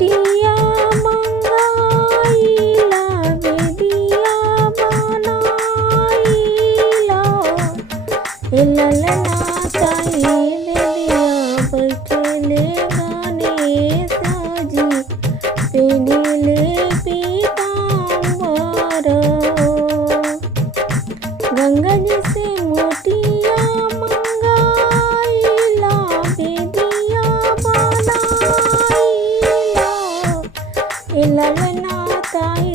मोटिया मंगाइला बेदिया बनाइला ए ललना ताई बेदिया बैठले गणेश जी पेनिले पीताम्बर गंगा जी से मोटिया मंगाइला बेदिया बनाइला ए ललना ताई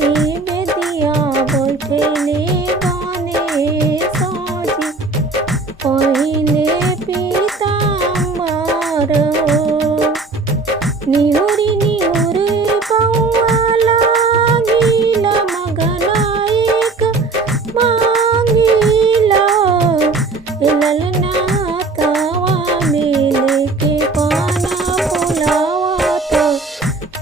बेदिया बैठले गणेश जी पहिले पीताम्बर निहुरी निहुरी पौआ लागिला मगना एक मांगिला ए ललना तावा में लेके पाना फुलावत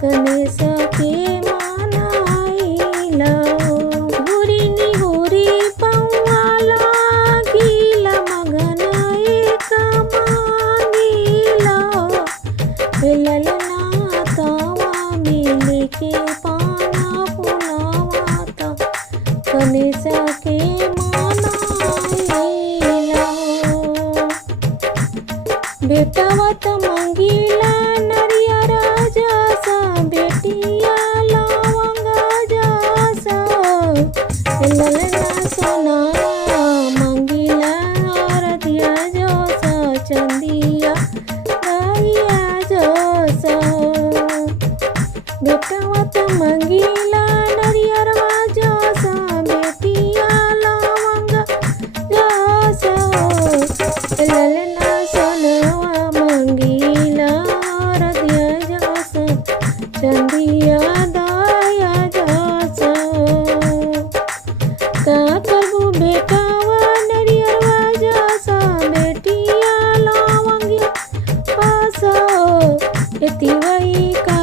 गणेश के मनाइला निहुरी निहुरी पौआ लागिला मगना एक मांगिला ए ललना तावा में लेके पाना फुलावत गणेश के मनाइला बेटावा त मंगिला नरियर जासा बेटिया लवंग जासा ए ललना सोना मंगिला औरतिया जासा चंदिया गाइया जासा बेटावा त मंगिला नरियर जासा बेटिया लवंग जासा ए ललना सोनवा मंगिला औरतिया जासा चंदिया दाया जासा का करबू बेटावा नरियरवा जासा बेटिया लवंगिया पासा एती वही का